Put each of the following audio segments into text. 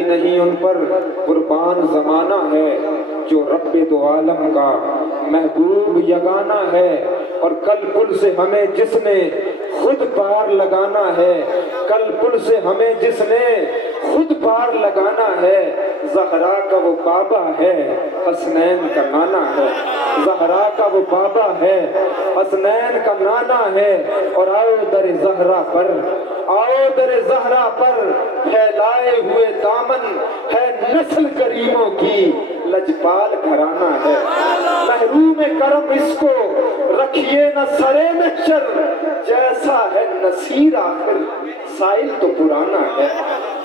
ہی نہیں ان پر قربان زمانہ ہے، جو رب دو عالم کا محبوب یگانہ ہے۔ اور کل پل سے ہمیں جس نے خود پار لگانا ہے، کل پل سے ہمیں جس نے خود پار لگانا ہے، زہرا کا وہ بابا ہے، حسنین کا نانا ہے۔ زہرا کا وہ بابا ہے، حسنین کا نانا ہے۔ اور آؤ در زہرا پر، آؤ در زہرا پر، پھیلائے ہوئے دامن ہے نسل کریموں کی، لجپال گھرانہ ہے۔ محروم کرم اس کو رکھیے نہ سرے محشر، جیسا ہے نصیر آخر سائل تو پرانا ہے،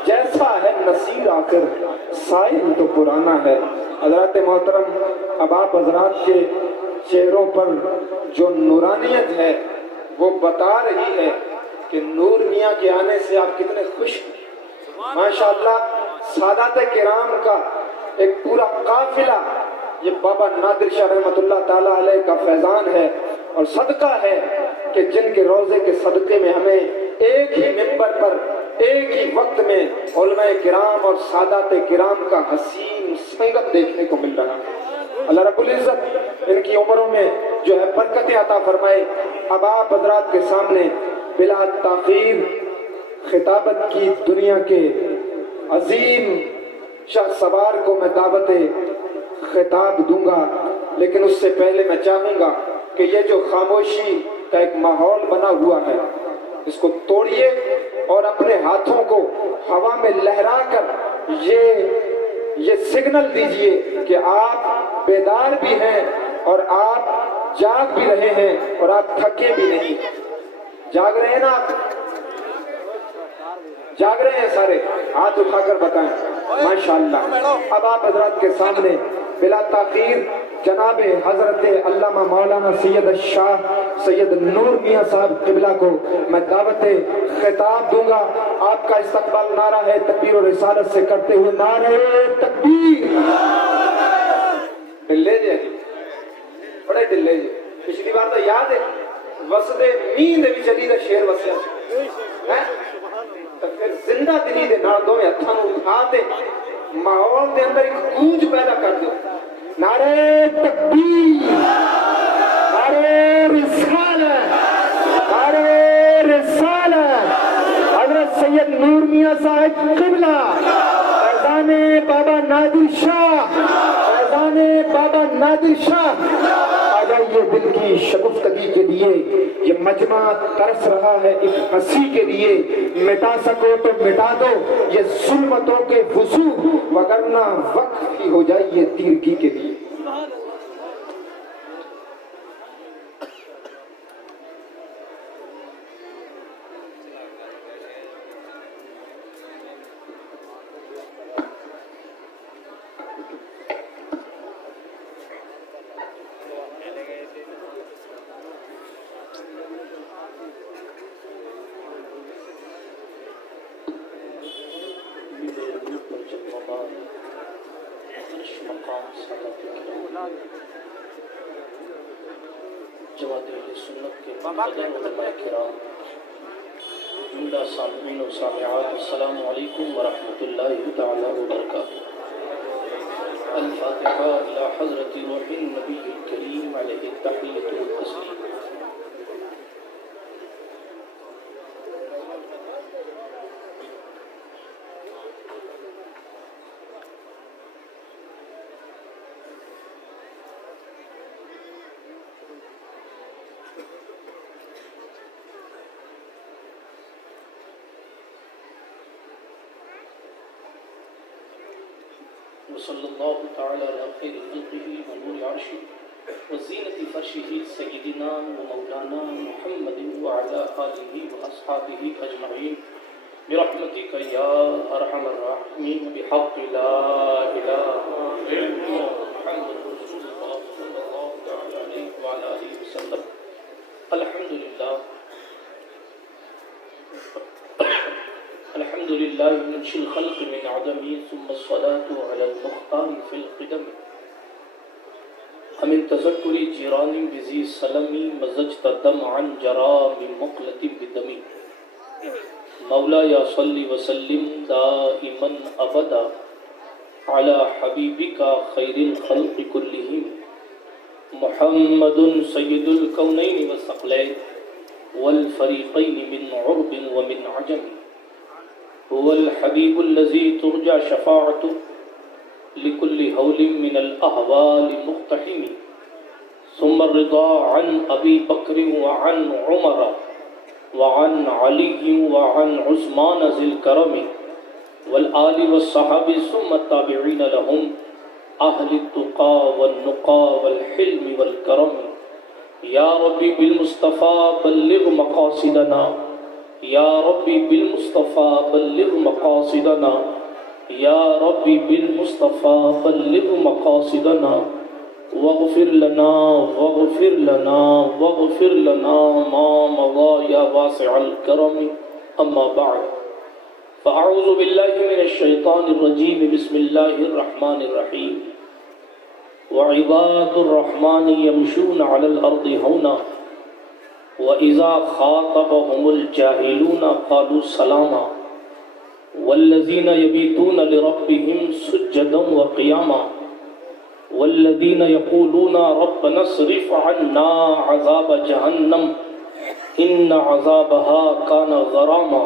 جیسا ہے نصیر آخر سائل تو پرانا ہے۔ حضرات محترم، اب آپ حضرات کے چہروں پر جو نورانیت ہے وہ بتا رہی ہے کہ نور میاں کے آنے سے آپ کتنے خوش ہیں۔ ماشاءاللہ سادات کرام کا ایک پورا قافلہ یہ بابا نادر شاہ رحمۃ اللہ تعالیٰ علیہ کا فیضان ہے، اور صدقہ ہے کہ جن کے روزے کے صدقے میں ہمیں ایک ہی منبر پر ایک ہی وقت میں علماء کرام اور سادات کرام کا حسین سنگم دیکھنے کو مل رہا ہے۔ اللہ رب العزت ان کی عمروں میں جو ہے برکتیں عطا فرمائے۔ اب آپ حضرات کے سامنے بلا تاخیر خطابت کی دنیا کے عظیم شاہ سوار کو میں دعوت خطاب دوں گا، لیکن اس سے پہلے میں چاہوں گا کہ یہ جو خاموشی کا ایک ماحول بنا ہوا ہے اس کو توڑیے اور اپنے ہاتھوں کو ہوا میں لہرا کر یہ سگنل دیجئے کہ آپ بیدار بھی ہیں اور آپ جاگ بھی رہے ہیں اور آپ تھکے بھی نہیں۔ جاگ رہے ہیں نا آپ؟ جاگ رہے ہیں سارے؟ ہاتھ اٹھا کر بتائیں۔ ماشاءاللہ اب آپ حضرات کے سامنے بلا تاخیر جناب حضرت علامہ مولانا سید الشاہ سید نور میاں صاحب قبلہ کو میں دعوت خطاب دوں گا۔ آپ کا استقبال نعرہ ہے تکبیر و رسالت سے کرتے ہوئے، نعرہ تکبیر۔ ڈلے جے بڑے ڈلے جے، پچھلی بار تو یاد ہے وسدے نیند بھی چلی دا شیر وسیا تو پھر زندہ دلی دے نال دو میں ہتھاں نوں اٹھا دے ماحول دے اندر ایک گونج پیدا کر دو۔ نعرہ تکبیر، نعرہ رسالت، نعرہ رسالت۔ حضرت سید نور میاں صاحب قبلہ، فیضان بابا نادر شاہ، فیضان بابا نادر شاہ۔ آجائیے دل کی شگفتگی کے لیے، یہ مجمع ترس رہا ہے ایک ہنسی کے لیے، مٹا سکو تو مٹا دو یہ ظلمتوں کے فسوق، وگرنہ وقف ہی ہو جائیے تیرگی کے لیے۔ جماعت سنت کے علماء کرام، جملہ سامعین و سامعات، السلام علیکم ورحمۃ اللہ تعالی وبرکاتہ۔ الفاتحہ الی حضرت روح النبی الکریم علیہ التحیۃ والتسلیم۔ وصلی اللہ تعالی علی خیر خلقہ ونور عرشہ وزینۃ فرشہ سیدنا و مولانا محمد وعلی آلہ واصحابہ اجمعین برحمتک یا ارحم الراحمین بحق لا الہ الا اللہ محمد رسول اللہ صلی اللہ تعالی علیہ وعلی آلہ وسلم۔ الحمدللہ الحمد لله منشئ الخلق من عدم ثم الصلاة على المختار في القدم ومن تذكر جيران بذي سلم مزجت دمعا جرى من مقلة بدم مولاي صل وسلم دائما أبدا على حبيبك خير الخلق كلهم محمد سيد الكونين والثقلين والفريقين من عرب ومن عجم هو الحبيب الذي ترجى شفاعته لكل هول من الأهوال مقتحم ثم الرضا عن أبي بكر وعن عمر وعن علي وعن عثمان ذي الكرم والآل والصحابة ثم التابعين لهم أهل التقى والنقى والحلم والكرم يا ربي بالمصطفى بلغ مقاصدنا يا ربي بالمصطفى بلغ مقاصدنا يا ربي بالمصطفى بلغ مقاصدنا واغفر لنا واغفر لنا واغفر لنا ما مضى يا واسع الكرم أما بعد فأعوذ بالله من الشيطان الرجيم بسم الله الرحمن الرحيم وعباد الرحمن يمشون على الأرض هونا وإذا خاطبهم الجاهلون قالوا سلاما والذين يبيتون لربهم سجدا وقياما والذين يقولون ربنا اصرف عنا عذاب جهنم إن عذابها كان غراما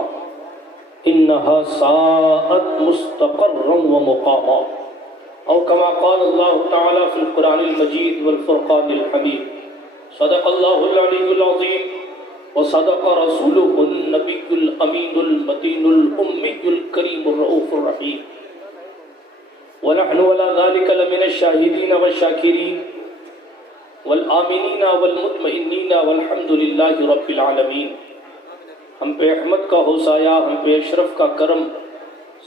إنها ساءت مستقرا ومقاما أو كما قال الله تعالى في القرآن المجيد والفرقان الحميد صدق الله العلي العظيم وصدق رسوله النبي الأمين المتين الأمي الكريم الرؤوف الرحيم ونحن ولا ذلك لمن الشاهدين والشاكرين والآمنين والمطمئنين والحمد لله رب العالمين ہم پہ احمد کا حوصایہ، ہم پہ اشرف کا کرم،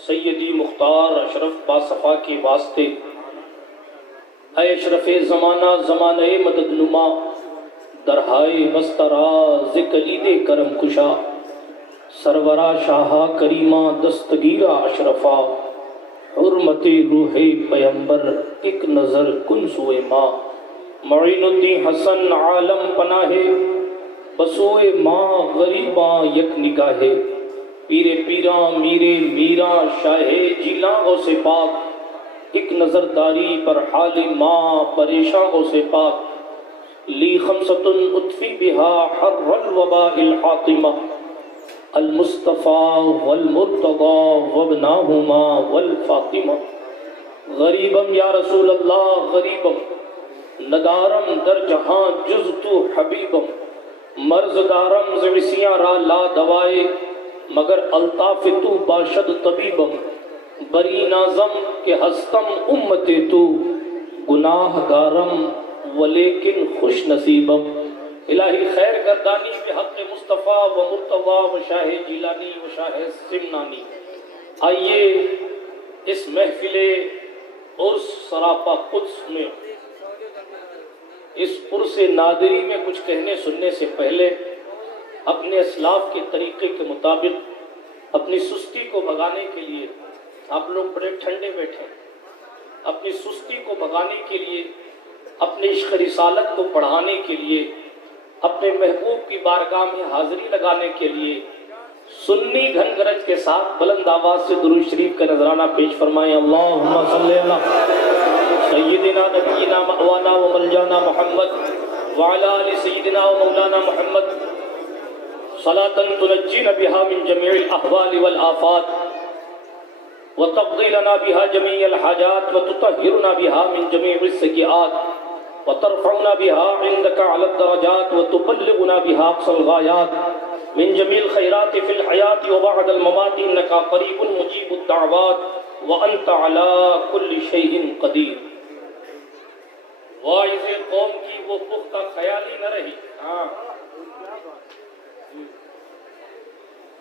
سیدی مختار اشرف باصفا کے واسطے، اے اشرف زمانہ زمانہ مدد نما، درہائے بستراز کلید کرم کشا، سرورا شاہا کریمہ دستگیرہ اشرفا، حرمت روح پیمبر ایک نظر کن سوئے ماں، معین الدین حسن عالم پناہے بسوئے ماں غریباں یک نگاہے، پیرے پیراں میرے میراں شاہ جیلاں غوث پاک، ایک نظر داری پر حال ماں پریشاں غوث پاک، لی خمسۃ اطفی بہا حر الوباء الحاطمہ، المصطفیٰ والمرتضی وابناہما والفاطمہ، غریبم یا رسول اللہ غریبم، ندارم در جہاں جز تو حبیبم، مرض دارم زعسیاں را لا دوائے مگر الطاف تو باشد طبیبم، بری نازم کہ ہستم امت تو گناہ گارم ولیکن خوش نصیبم، الہی خیر گردانی بحق مصطفیٰ و مرتضیٰ و شاہ جیلانی و شاہ سمنانی۔ آئیے اس محفل عرس سراپا قدس میں اس عرس نادری میں کچھ کہنے سننے سے پہلے اپنے اسلاف کے طریقے کے مطابق اپنی سستی کو بھگانے کے لیے، آپ لوگ بڑے ٹھنڈے بیٹھے، اپنی سستی کو بھگانے کے لیے، اپنے عشق رسالت کو پڑھانے کے لیے، اپنے محبوب کی بارگاہ میں حاضری لگانے کے لیے سنی گھن گرج کے ساتھ بلند آواز سے درود شریف کا نذرانہ پیش فرمائیں۔ اللہم صلی اللہ سیدنا نبینا مأوانا و ملجانا محمد وعلی آل سیدنا و مولانا محمد صلاة تنجینا بها من جميع الاحوال والآفات وتقضی لنا بها جميع الحاجات وتطهرنا بها من جميع السیئات وترفعنا بها عندك على الدرجات وتبلغنا بها أقصى الغايات من جميع الخيرات في الحياة وبعد الممات إنك قريب مجيب الدعوات وأنت على كل شيء قدير۔ واعظ قوم کی وہ پختہ خیالی نہ رہی،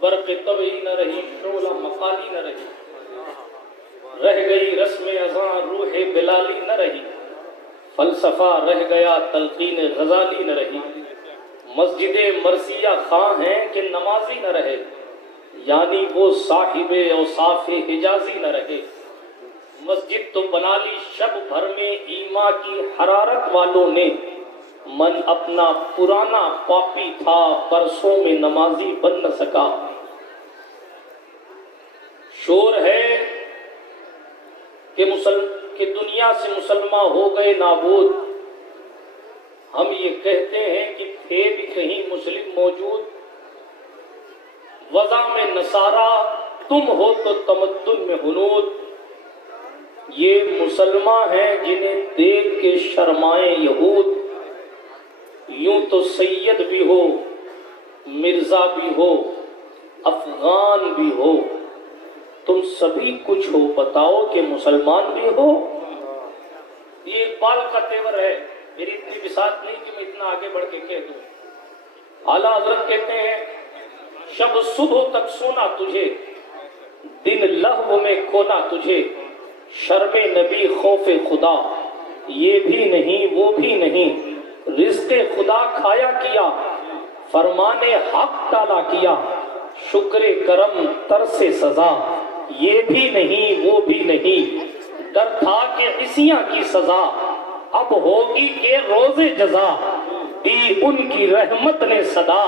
برق طبعی نہ رہی، شعلہ مقالی نہ رہی، رہ گئی رسم اذاں روح بلالی نہ رہی، فلسفہ رہ گیا تلقین غزالی نہ رہی، مسجد مرثیہ خواہ ہیں کہ نمازی نہ رہے، یعنی وہ صاحب اوصاف حجازی نہ رہے، مسجد تو بنا لی شب بھر میں ایما کی حرارت والوں نے، من اپنا پرانا پاپی تھا پرسوں میں نمازی بن نہ سکا، شور ہے کہ دنیا سے مسلمان ہو گئے نابود. ہم یہ کہتے ہیں کہ تھے بھی کہیں مسلم موجود. وضع میں نصارہ تم ہو تو تمدن میں ہنود. یہ مسلمان ہیں جنہیں دیکھ کے شرمائیں یہود. یوں تو سید بھی ہو، مرزا بھی ہو، افغان بھی ہو، تم سبھی کچھ ہو، بتاؤ کہ مسلمان بھی ہو. یہ اقبال کا تیور ہے. میری اتنی بساط نہیں کہ میں اتنا آگے بڑھ کے کہہ دوں. اعلیٰ حضرت کہتے ہیں شب صبح تک سونا تجھے، دن لہو میں کھونا تجھے، شرم نبی خوف خدا، یہ بھی نہیں وہ بھی نہیں، رزق خدا کھایا کیا، فرمان حق ٹالا کیا، شکر کرم ترس سزا، یہ بھی نہیں وہ بھی نہیں، ڈر تھا کہ عصیاں کی سزا اب ہوگی کہ روز جزا، دی ان کی رحمت نے صدا،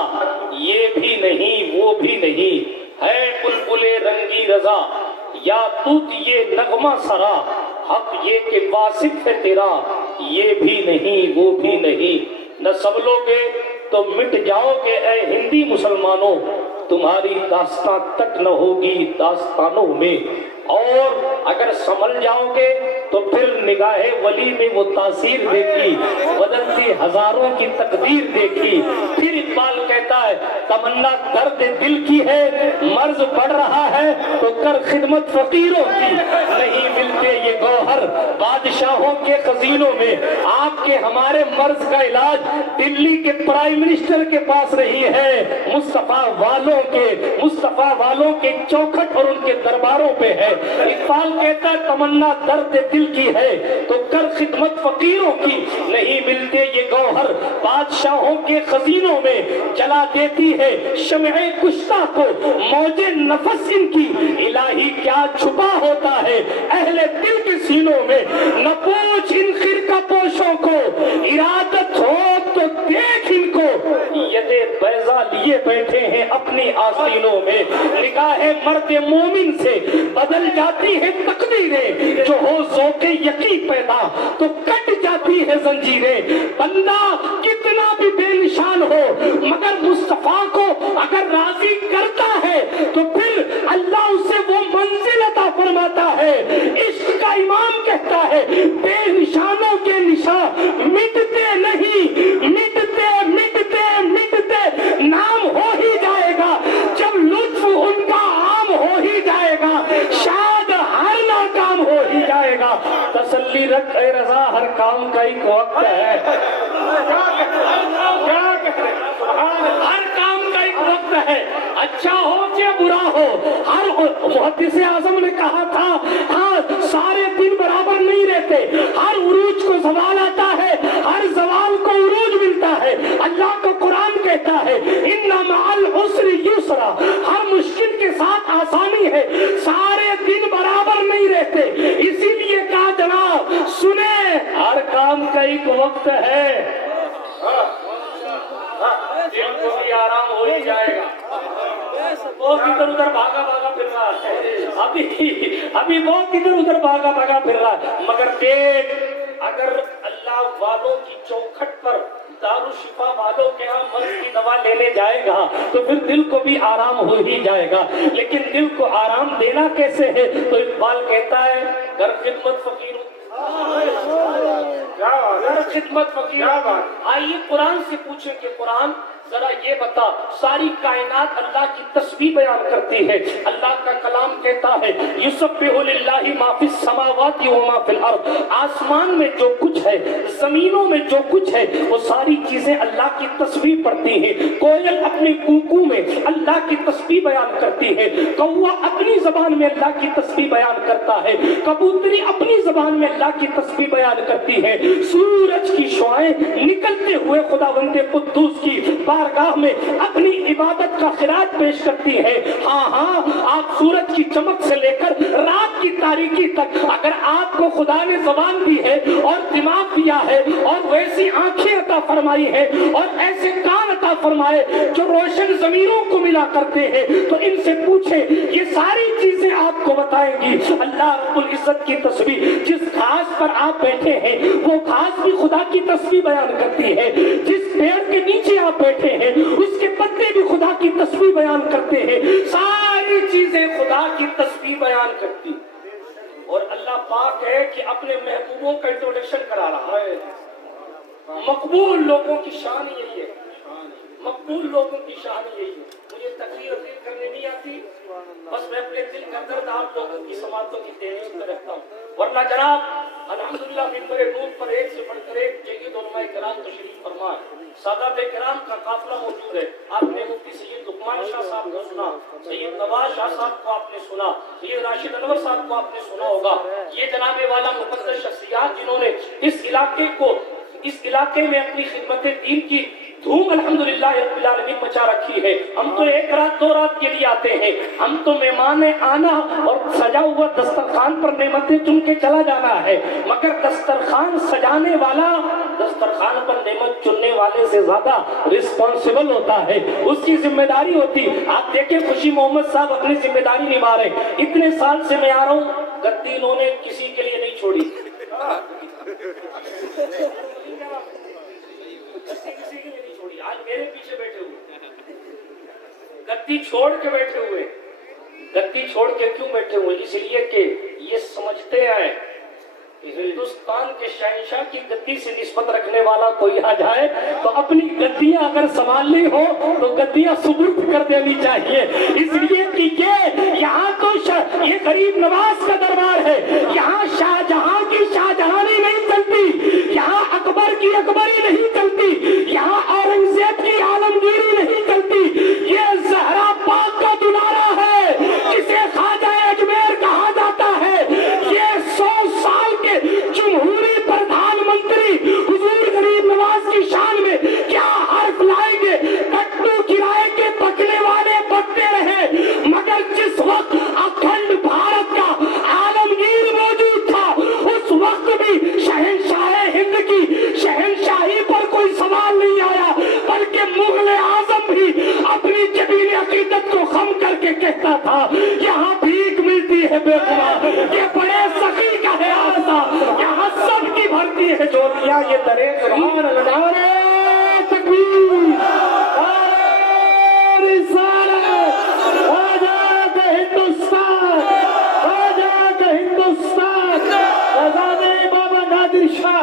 یہ بھی نہیں وہ بھی نہیں، ہے بلبل رنگی رضا یا توت یہ نغمہ سرا، حق یہ کہ واسف ہے تیرا، یہ بھی نہیں وہ بھی نہیں. نہ سنبھلو گے تو مٹ جاؤ گے اے ہندی مسلمانوں، تمہاری داستان تک نہ ہوگی داستانوں میں، اور اگر سنبھل جاؤ گے تو پھر نگاہ ولی میں وہ تاثیر دیکھی، بدلتی ہزاروں کی تقدیر دیکھی. پھر اقبال کہتا ہے تمنا درد دل کی ہے، مرض بڑھ رہا ہے تو کر خدمت فقیروں کی، نہیں ملتے یہ گوہر بادشاہوں کے خزینوں میں. آپ کے ہمارے مرض کا علاج دلی کے پرائم منسٹر کے پاس رہی ہے، مصطفیٰ والوں کے چوکھٹ اور ان کے درباروں پہ ہے. اقبال کہتا ہے تمنا درد دل کی ہے تو کر خدمت فقیروں کی، نہیں ملتے یہ گوہر بادشاہوں کے خزینوں میں، جلا دیتی ہے شمع کشتہ کو موج نفس ان کی، الہی کیا چھپا ہوتا ہے اہل دل کے سینوں میں. نہ پوچھ ان خرقہ پوشوں کو، ارادت ہو تو دیکھ ان کو، یدے بیضا لیے بیٹھے ہیں اپنی آستینوں میں. نگاہ مرد مومن سے بدل جاتی ہے تقدیریں، جو ہو ذوق یقین پیدا تو کٹ جاتی ہے زنجیریں. بندہ کتنا بھی بے نشان ہو مگر مصطفیٰ کو اگر راضی کرتا ہے تو پھر اللہ اسے وہ منزل عطا فرماتا ہے. عشق کا امام کہتا ہے بے نشانوں کے نشان مٹتے نہیں، مٹتے مٹتے مٹتے نام ہو ہی جائے گا، جب لطف ان کا عام ہو ہی جائے گا، شاید ہر ناکام ہو ہی جائے گا. تسلی رکھ اے رضا ہر کام کا ایک وقت ہے، ہر کام کا ایک وقت ہے، اچھا ہو یا برا ہو. ہر محدث اعظم نے کہا تھا ہاں سارے دن برابر نہیں رہتے، ہر عروج کو زوال آتا ہے، ہر زوال کو عروج ملتا ہے. اللہ کا قرآن کہتا ہے ان مع العسر یسرا، ہر مشکل کے ساتھ آسانی ہے، سارے دن برابر نہیں رہتے. اسی لیے کہا جناب سنیں ہر کام کا ایک وقت ہے، دل کو بھی آرام ہو ہی جائے گا. بہت ادھر ادھر بھاگا پھر رہا ہے، ابھی بہت ادھر ادھر بھاگا پھر رہا ہے، مگر دیکھ اگر اللہ والوں کی چوکھٹ پر دارالشفا والوں کے ہاں مرض کی دوا لینے جائے گا تو پھر دل کو بھی آرام ہو ہی جائے گا. لیکن دل کو آرام دینا کیسے ہے؟ تو اقبال کہتا ہے گر خدمت فقیر، گر خدمت فقیر. آئیے قرآن سے پوچھیں کہ قرآن ذرا یہ بتا، ساری کائنات اللہ کی تسبیح بیان کرتی ہے. اللہ کا کلام کہتا ہے یسبح للہ ما فی السماوات و ما فی الارض، آسمان میں جو کچھ ہے، زمینوں میں جو کچھ ہے، وہ ساری چیزیں اللہ کی تسبیح پڑھتی ہیں. کوئل اپنی کوکو میں اللہ کی تسبیح بیان کرتی ہے، کوا اپنی زبان میں اللہ کی تسبیح بیان کرتا ہے، کبوتری اپنی زبان میں اللہ کی تسبیح بیان کرتی ہے. سورج کی شعاعیں نکلتے ہوئے خداوند قدوس کی بارگاہ میں اپنی عبادت کا خراج پیش کرتی ہے۔ ہاں ہاں، آپ سورج کی چمک سے لے کر رات کی تاریکی تک اگر آپ کو خدا نے زبان دی ہے اور دماغ دیا ہے اور ویسی آنکھیں عطا فرمائی ہے اور ایسے کان عطا فرمائے جو روشن ضمیروں کو ملا کرتے ہیں، تو ان سے پوچھیں، یہ ساری چیزیں آپ کو بتائیں گی۔ اللہ رب العزت کی تسبیح، جس گھاس پر آپ بیٹھے ہیں وہ گھاس بھی خدا کی تسبیح بیان کرتی ہے، جس پیڑ کے نیچے آپ بیٹھے ہیں اس کے پتے بھی خدا کی تسبیح بیان کرتے ہیں، ساری چیزیں خدا کی تسبیح بیان کرتی ہیں۔ اور اللہ پاک ہے کہ اپنے محبوبوں کا انٹروڈکشن کرا رہا ہے۔ مقبول لوگوں کی شان یہی ہے، مقبول لوگوں کی شان یہی ہے۔ مجھے تقریر کرنے نہیں آتی، بس میں اپنے دل کا درد آپ لوگوں کی سماعتوں کی تحریر میں رکھتا ہوں، ورنہ جناب الحمدللہ منبر نور پر ایک سے بڑھ کر ایک جگہ علماء کرام تشریف فرما ہے، سادات کرام کا قافلہ موجود ہے۔ آپ نے مفتی سید لقمان شاہ صاحب کو سنا، سید نواز شاہ صاحب کو آپ نے سنا، سید راشد انور صاحب کو آپ نے سنا ہوگا۔ یہ جناب والا مقدس شخصیات جنہوں نے اس علاقے میں اپنی خدمت دین کی دھوم الحمدللہ رب العالمین مچا رکھی ہے۔ ہم تو ایک رات دو رات کے لیے آتے ہیں، ہم تو مہمان آنا اور سجا ہوا دسترخوان پر نعمتیں چن کے چلا جانا ہے، مگر دسترخوان سجانے والا دسترخوان پر نعمت چننے والے سے زیادہ رسپانسبل ہوتا ہے، اس کی ذمہ داری ہوتی۔ آپ دیکھیں خوشی محمد صاحب اپنی ذمہ داری نبھا رہے، اتنے سال سے میں آ رہا ہوں، گدی انہوں نے کسی کے لیے نہیں چھوڑی، کسی کے لیے نہیں چھوڑی، آج میرے پیچھے بیٹھے ہوئے، گدی چھوڑ کے بیٹھے ہوئے، گدی چھوڑ کے کیوں بیٹھے ہوئے؟ اس لیے کہ یہ سمجھتے ہیں ہندوستان کے شہنشاہ کی گدی سے نسبت رکھنے والا کوئی آ جائے تو اپنی گدیاں اگر سنبھالنی ہو تو گدیاں سپرد کر دینی چاہیے، اس لیے کہ یہاں تو یہ غریب نواز کا دربار ہے، یہاں شاہ جہاں کی شاہ جہانی نہیں چلتی، یہاں اکبر کی اکبری نہیں چلتی، یہاں اورنگزیب کی عالمگیری نہیں چلتی، یہ زہرا پاک کا دلارا ہے جسے خواجہ اجمیر کہا جاتا ہے، یہ 100 سال کے جمہوری پردھان منتری حضور غریب نواز کی شان میں کیا حرف لائیں گے؟ کٹو کرائے کے پکنے والے بکتے رہے، مگر جس وقت اکھنڈ بھارت کا عالمگیر موجود تھا اس وقت بھی شہنشاہ ہند کی شہنشاہی پر کوئی سوال نہیں آیا، بلکہ مغل اعظم بھی اپنی جبین عقیدت کو خم کر کے کہتا تھا یہاں بھیک ملتی ہے بے گناہ، یہ بڑے سخی کا ہے آسا، یہاں سب کی بھرتی ہے جو دیا یہ درے سبحان اللہ، نعرہ تکبیر، نعرہ رسالت، آزاد ہندوستان، آزاد ہندوستان، آزاد بابا نادر شاہ،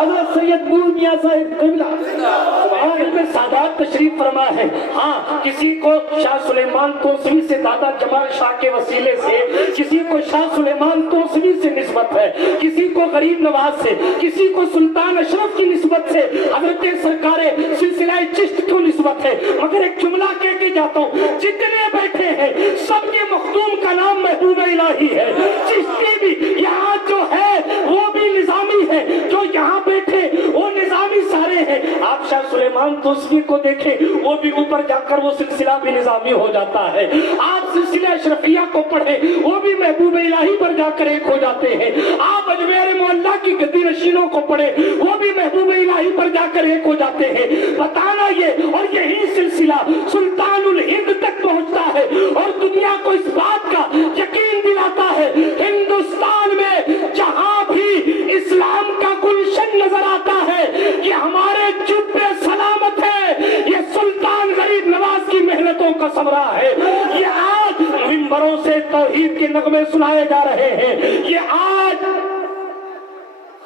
حضرت سید نور میاں صاحب قبلہ سبحان میں سادات تشریف فرما ہے۔ ہاں کسی کو شاہ سلیمان توسوی سے دادا جمال شاہ کے وسیلے سے، کسی کو شاہ سلیمان توسوی سے نسبت ہے، کسی کو غریب نواز سے، کسی کو سلطان اشرف کی نسبت سے، حضرت سرکار سلسلہ چشت کو نسبت ہے، مگر ایک جملہ کہہ کے جاتا ہوں، جتنے بیٹھے ہیں سب کے مخدوم کا نام محبوب الہی ہے، چشتی بھی یہاں جو ہے وہ بھی نظامی ہے، جو یہاں بیٹھے وہ نظامی سارے ہیں۔ آپ شاہ سلیمان توسوی کو دیکھیں، وہ بھی اوپر جا کر وہ سلسلہ بھی نظامی ہو جاتا ہے، آپ سلسلہ اشرفیہ کو پڑھیں وہ بھی محبوب الہی پر جا کر ایک ہو جاتے ہیں، آپ اجمیر معلیٰ کی گدی نشینوں کو پڑھیں وہ بھی محبوب الہی پر جا کر ایک ہو جاتے ہیں۔ بتانا یہ اور یہی سلسلہ سلطان الہند تک پہنچتا ہے اور دنیا کو اس بات کا یقین دلاتا ہے ہندوستان میں جہاں بھی اسلام کا گلشن نظر آتا ہے یہ ہمارے جبے سلامت ہے، یہ سلطان غریب نواز کی محنتوں کا ثمرہ ہے، یہ آج منبروں سے توحید کے نغمے سنائے جا رہے ہیں، یہ آج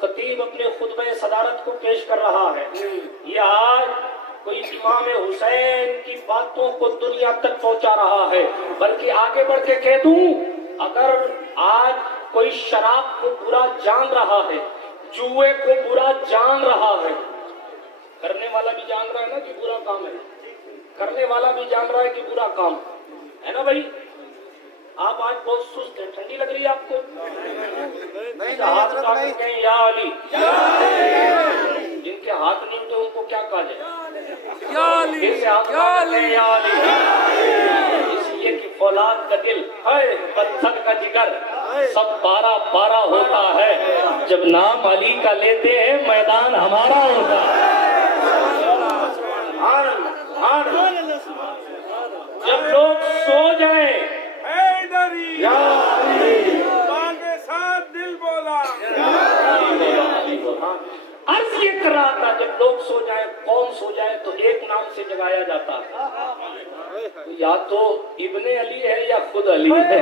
خطیب اپنے خطبہ صدارت کو پیش کر رہا ہے، یہ آج کوئی امام حسین کی باتوں کو دنیا تک پہنچا رہا ہے، بلکہ آگے بڑھ کے کہہ دوں اگر آج کوئی شراب کو برا جان رہا ہے، جوئے کو برا جان رہا ہے، کرنے والا بھی جان رہا ہے نا کہ برا کام ہے، کرنے والا بھی جان رہا ہے کہ برا کام ہے نا بھائی۔ آپ آج بہت سست ہیں، ٹھنڈی لگ رہی ہے آپ کو؟ ہاتھ اٹھا کے کہیں یا علی، جن کے ہاتھ نہیں اٹھے ان کو کیا کہا جائے؟ اس لیے کہ فولاد کا دل پتھر کا جگر سب پارا پارا ہوتا ہے، جب نام علی کا لیتے ہیں میدان ہمارا ہوتا ہے۔ جب لوگ سو جائیں عرض یہ کر رہا تھا، جب لوگ سو جائیں، قوم سو جائے تو ایک نام سے جگایا جاتا ہے، یا تو ابن علی ہے یا خود علی ہے۔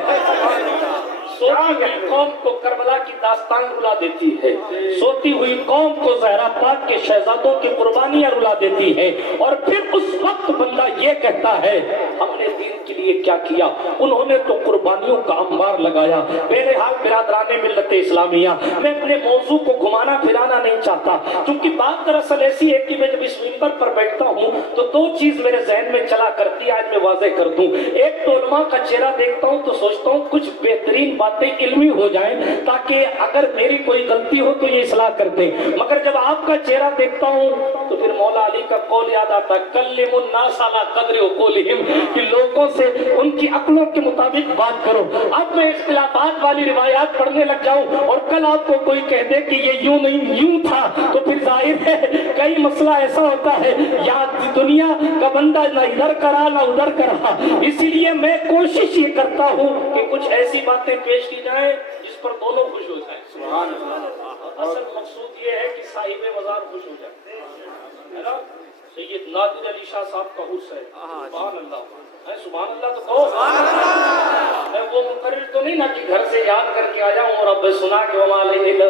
سوتی ہوئی قوم کو کربلا کی داستان رلا دیتی ہے، سوتی ہوئی قوم کو زہرا پاک کے شہزادوں کی قربانیاں رلا دیتی ہے، اور پھر اس وقت بندہ یہ کہتا ہے ہم نے دین کے لیے کیا کیا، انہوں نے تو قربانیوں کا انبار لگایا۔ میرے حال برادران ملت اسلامیہ، میں اپنے موضوع کو گھمانا پھرانا نہیں چاہتا، کیونکہ بات دراصل ایسی ہے کہ میں جب اس منبر پر بیٹھتا ہوں تو دو چیز میرے ذہن میں چلا کرتی ہے، آج میں واضح کر دوں۔ ایک تو علماء کا چہرہ دیکھتا ہوں تو سوچتا ہوں کچھ بہترین باتیں علمی ہو جائیں تاکہ اگر میری کوئی غلطی ہو تو یہ اصلاح کرتے، مگر جب آپ کا چہرہ دیکھتا ہوں تو پھر مولا علی کا قول یاد آتا ہے، کلم الناس علی قدر عقولہم، کہ لوگوں سے ان کی عقلوں کے مطابق بات کرو۔ اب میں اختلافات والی روایات پڑھنے لگ جاؤں اور کل آپ کو کوئی کہہ دے کہ یہ یوں نہیں یوں تھا تو پھر ظاہر ہے کئی مسئلہ ایسا ہوتا ہے یا دنیا کا بندہ نہ ادھر کرا نہ ادھر کرا، اسی لیے میں کوشش یہ کرتا ہوں کہ کچھ ایسی باتیں پیش کی جائیں جس پر دونوں خوش ہو جائیں۔ سبحان اللہ۔ اصل مقصود یہ ہے کہ صاحب مزار خوش ہو جائے، ہے نا؟ سید نادر علی شاہ صاحب کا حس ہے، سبحان اللہ، سبحان اللہ تو کہو۔ میں وہ مقرر تو نہیں نا کہ گھر سے یاد کر کے آ جاؤں اور اب سنا کہ وہاں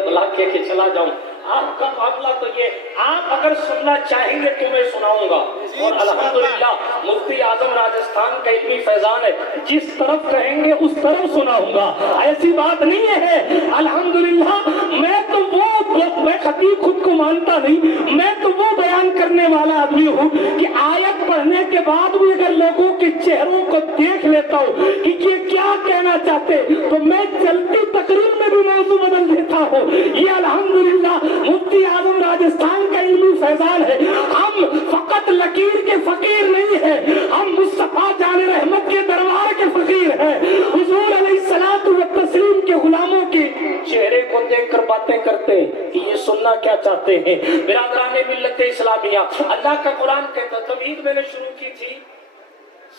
بلا کے چلا جاؤں۔ آپ کا معاملہ تو یہ، آپ اگر سننا چاہیں گے تو میں سناؤں گا، اور الحمدللہ مفتی اعظم راجستھان کا علمی فیضان ہے، جس طرف کہیں گے اس طرف سناؤں گا، ایسی بات نہیں ہے۔ الحمدللہ میں خطیب خود کو مانتا نہیں، میں تو وہ بیان کرنے والا آدمی ہوں کہ آیت پڑھنے کے بعد بھی اگر لوگوں کے چہروں کو دیکھ لیتا ہوں کہ یہ کیا کہنا چاہتے تو میں چلتی تقریر میں بھی موضوع بدل دیتا ہوں۔ یہ الحمدللہ مفتی اعظم راجستھان کا علمی فیضان ہے۔ ہم فقط لکیر کے فقیر نہیں ہیں، ہم مصطفیٰ جان رحمت کے دربار کے فقیر ہیں، حضور علیہ الصلوۃ والتسلیم کے غلاموں کے چہرے کو دیکھ کر باتیں کرتے ہیں کہ یہ سننا کیا چاہتے ہیں۔ برادران ملت اسلامیہ، اللہ کا قرآن کہتا، تمہید میں نے شروع کی تھی،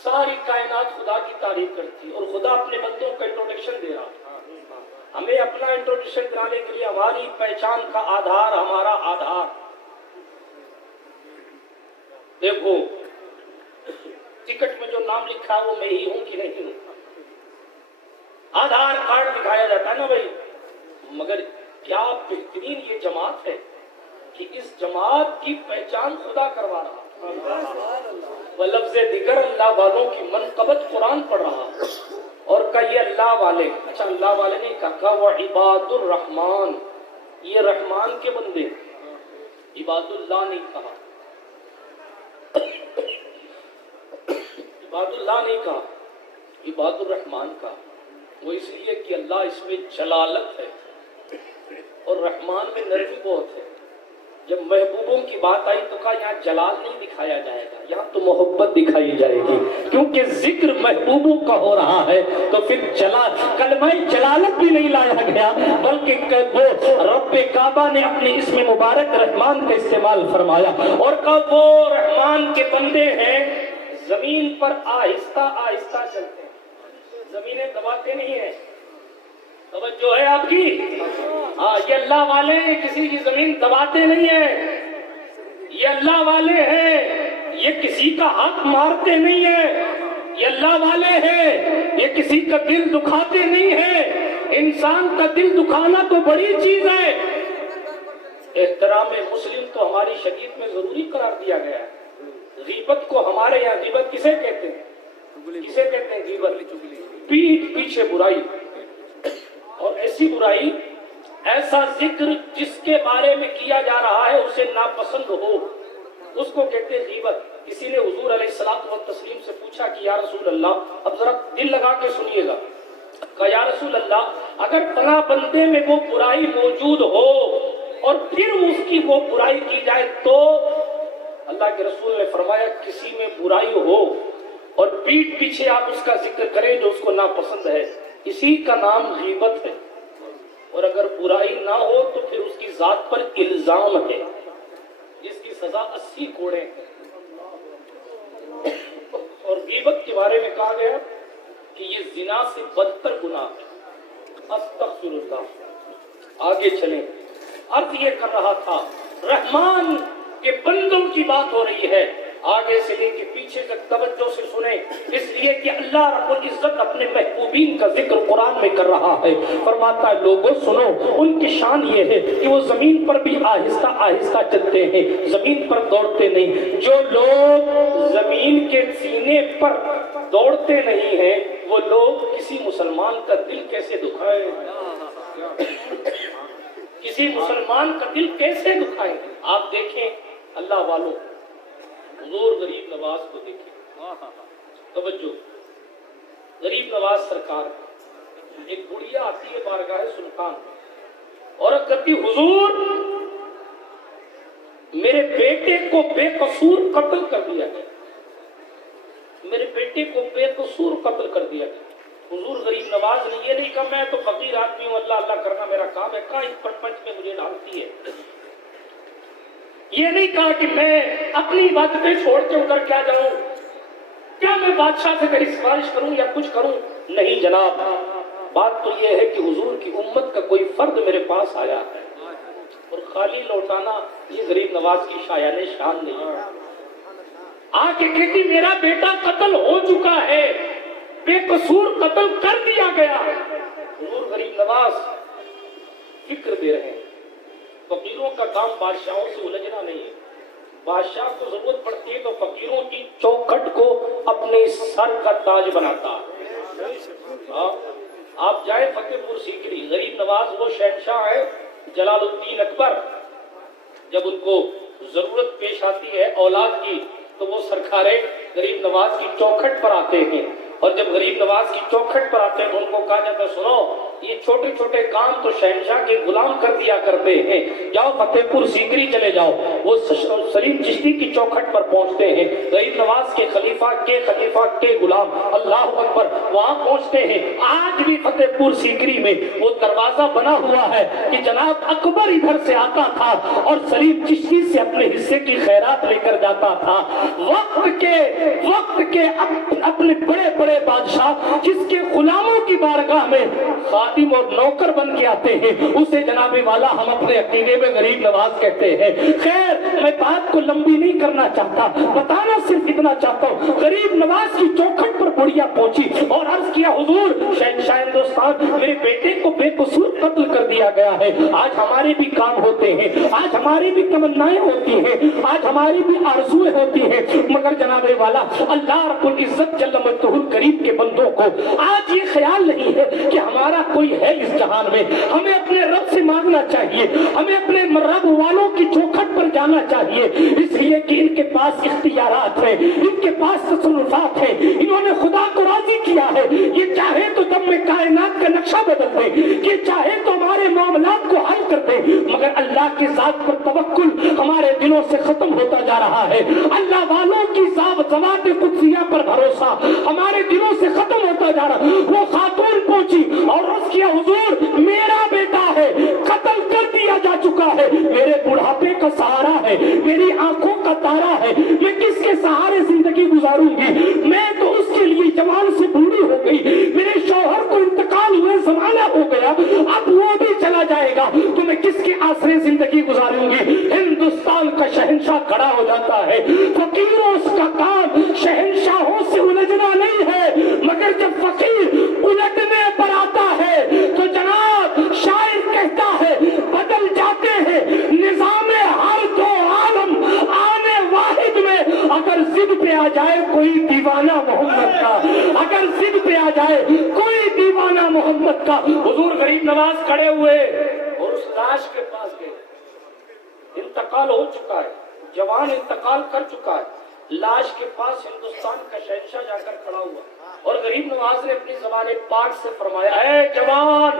ساری کائنات خدا کی تعریف کرتی اور خدا اپنے بندوں کا انٹروڈکشن دے رہا۔ ہمیں اپنا انٹروڈکشن کرانے کے لیے ہماری پہچان کا آدھار، ہمارا آدھار دیکھو، ٹکٹ میں جو نام لکھا ہے وہ میں ہی ہوں کہ نہیں ہوں، آدھار کارڈ دکھایا جاتا ہے نا بھائی، مگر کیا بہترین یہ جماعت ہے کہ اس جماعت کی پہچان خدا کروا رہا، لفظ دیگر اللہ والوں کی منقبت قرآن پڑھ رہا، اور کہیے اللہ والے، اچھا اللہ والے نہیں کہا، وہ عباد الرحمن، یہ رحمان کے بندے، عباد اللہ نہیں کہا، عباد اللہ نہیں کہا، عباد الرحمن کا، وہ اس لیے کہ اللہ اس میں جلالت ہے اور رحمان میں نرمی بہت ہے۔ جب محبوبوں کی بات آئی تو کہا یہاں جلال نہیں دکھایا جائے گا، یہاں تو محبت دکھائی جائے گی، کیونکہ ذکر محبوبوں کا ہو رہا ہے تو پھر کلمہ جلالت بھی نہیں لایا گیا، بلکہ وہ رب کعبہ نے اپنے اسم مبارک رحمان کا استعمال فرمایا اور کہا وہ رحمان کے بندے ہیں، زمین پر آہستہ آہستہ چلتے ہیں، زمینیں دباتے نہیں ہیں، توجہ ہے آپ کی؟ ہاں، یہ اللہ والے کسی کی زمین دباتے نہیں ہیں، یہ اللہ والے ہیں، یہ کسی کا حق مارتے نہیں ہیں، یہ اللہ والے ہیں، یہ کسی کا دل دکھاتے نہیں ہیں۔ انسان کا دل دکھانا تو بڑی چیز ہے، احترام مسلم تو ہماری شریعت میں ضروری قرار دیا گیا ہے۔ غیبت کو ہمارے یہاں غیبت کسے کہتے ہیں؟ کسے کہتے ہیں غیبت؟ پیٹھ پیچھے برائی، اور ایسی برائی، ایسا ذکر جس کے بارے میں کیا جا رہا ہے اسے ناپسند ہو، اس کو کہتے ہیں غیبت۔ کسی نے حضور علیہ الصلوۃ والتسلیم سے پوچھا کہ یا رسول اللہ، اب ذرا دل لگا کے سنیے گا، کہا یا رسول اللہ اگر فلاں بندے میں وہ برائی موجود ہو اور پھر اس کی وہ برائی کی جائے تو اللہ کے رسول نے فرمایا کسی میں برائی ہو اور پیٹھ پیچھے آپ اس کا ذکر کریں جو اس کو ناپسند ہے، اسی کا نام غیبت ہے۔ اور اگر برائی نہ ہو تو پھر اس کی ذات پر الزام ہے جس کی سزا 80 کوڑے ہیں۔ اور غیبت کے بارے میں کہا گیا کہ یہ زنا سے بدتر گناہ ہے۔ استغفر اللہ۔ آگے چلیں، عرض یہ کر رہا تھا رحمان کے بندوں کی بات ہو رہی ہے، آگے سے لے کے پیچھے تک توجہ سے سنیں، اس لیے کہ اللہ رب العزت اپنے محبوبین کا ذکر قرآن میں کر رہا ہے۔ فرماتا ہے لوگوں سنو، ان کی شان یہ ہے کہ وہ زمین پر بھی آہستہ آہستہ چلتے ہیں، زمین پر دوڑتے نہیں۔ جو لوگ زمین کے سینے پر دوڑتے نہیں ہیں وہ لوگ کسی مسلمان کا دل کیسے دکھائیں، کسی مسلمان کا دل کیسے دکھائیں۔ آپ دیکھیں اللہ والوں، حضور غریب نواز کو دیکھیں، توجہ، غریب نواز سرکار، ایک بڑھیا آتی ہے بارگاہ سلطان، عورت کہتی حضور میرے بیٹے کو بے قصور قتل کر دیا گیا، میرے بیٹے کو بے قصور قتل کر دیا گیا۔ حضور غریب نواز نے یہ نہیں کہا میں تو فقیر آدمی ہوں، اللہ اللہ کرنا میرا کام ہے، کہاں اس پرپنچ میں مجھے ڈالتی ہے۔ یہ نہیں کہا کہ میں اپنی عبادتیں چھوڑ کے ادھر کیا جاؤں، کیا میں بادشاہ سے کہیں سفارش کروں یا کچھ کروں، نہیں جناب، بات تو یہ ہے کہ حضور کی امت کا کوئی فرد میرے پاس آیا ہے اور خالی لوٹانا یہ غریب نواز کی شایان شان نہیں ہے۔ آ کے کہتی میرا بیٹا قتل ہو چکا ہے، بے قصور قتل کر دیا گیا۔ حضور غریب نواز فکر دے رہے ہیں، فقیروں کا کام بادشاہوں سے الجھنا نہیں ہے، بادشاہ کو ضرورت پڑتی ہے تو فقیروں کی چوکھٹ کو اپنے سر کا تاج بناتا ہے۔ آپ جائیں فتح پور سیکری، غریب نواز وہ شہنشاہ ہے جلال الدین اکبر، جب ان کو ضرورت پیش آتی ہے اولاد کی تو وہ سرکارے غریب نواز کی چوکھٹ پر آتے ہیں، اور جب غریب نواز کی چوکھٹ پر آتے ہیں تو ان کو کہا جاتا ہے سنو یہ چھوٹے چھوٹے کام تو شہنشاہ کے غلام کر دیا کرتے ہیں، جاؤ فتح پور سیکری چلے جاؤ۔ وہ سلیم چشتی کی چوکھٹ پر پہنچتے ہیں، غریب نواز کے خلیفہ کے غلام، اللہ اکبر، وہاں پہنچتے ہیں۔ آج بھی فتح پور سیکری میں وہ دروازہ بنا ہوا ہے کہ جناب اکبر ادھر سے آتا تھا اور سلیم چشتی سے اپنے حصے کی خیرات لے کر جاتا تھا۔ وقت کے اپنے بڑے بڑے بادشاہ جس کے غلاموں کی بارگاہ میں خادم اور نوکر بن کے آتے ہیں اسے جناب والا ہم اپنے عقیدے میں غریب نواز کہتے ہیں۔ خیر میں بات کو لمبی نہیں کرنا چاہتا، بتانا صرف اتنا چاہتا ہوں، غریب نواز کی چوکھٹ پر بڑھیا پہنچی اور عرض کیا حضور شہنشاہ ہندوستان میرے بیٹے کو بے قصور قتل کر دیا گیا ہے، آج ہمارے بھی کام ہوتے ہیں، آج ہماری بھی تمنائیں ہوتی ہیں، آج ہماری بھی آرزویں ہوتی ہیں، مگر جناب والا اللہ رب العزت جل مجدہ الکریم کے بندوں کو آج یہ خیال نہیں ہے کہ ہمارا کوئی ہے اس جہان میں، ہمیں اپنے رب سے مانگنا چاہیے، ہمیں اپنے رب والوں کی چوکھٹ پر جانا چاہیے، اس لیے کہ ان کے پاس اختیارات ہیں، ان کے پاس تصرفات ہیں، انہوں نے خدا کو راضی کیا ہے، یہ چاہے تو دم میں کائنات کا نقشہ بدل دے، یہ چاہے تو ہمارے معاملات کو حل کر دے، مگر اللہ کی ذات پر توکل ہمارے دلوں سے ختم ہوتا جا رہا ہے، اللہ والوں کی ذات قدسیہ پر بھروسہ ہمارے دلوں سے ختم ہوتا جا رہا۔ وہ خاتون پہنچی اور عرض کیا حضور میرا بیٹا ہے، قتل کر دیا جا چکا ہے، میرے بڑھاپے کا سہارا ہے، میری آنکھوں کا تارا ہے، میں کس کے سہارے زندگی گزاروں گی، میں تو اس کے لیے جوان سے بوڑھی ہو گئی، میرے شوہر کو انتقال ہوئے زمانہ ہو گیا، اب وہ بھی چلا جائے گا تو میں کس کے آسرے زندگی گزاروں گی۔ ہندوستان کا شہنشاہ کھڑا ہو جاتا ہے، فقیروں کا کام شہنشاہوں سے الجھنا نہیں ہے، مگر جب فقیر الجھنے پر آتا ہے تو جناب شاعر کہتا ہے بدل جاتے ہیں نظام ہر دو عالم آنے واحد میں، اگر ضد پہ آ جائے کوئی دیوانہ محمد کا، اگر ضد پہ آ جائے کوئی دیوانہ محمد کا۔ حضور غریب نواز کھڑے ہوئے اور اس لاش کے پاس گئے، انتقال ہو چکا ہے، جوان انتقال کر چکا ہے، لاش کے پاس ہندوستان کا شہنشاہ جا کر کھڑا ہوا اور غریب نواز نے اپنی زبان پاک سے فرمایا اے جوان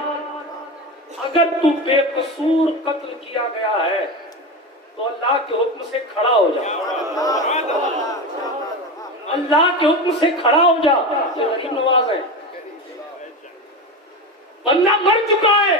اگر تو بے قصور قتل کیا گیا ہے تو اللہ کے حکم سے کھڑا ہو جا، اللہ کے حکم سے کھڑا ہو جا. یہ غریب نواز ہے، بندہ مر چکا ہے،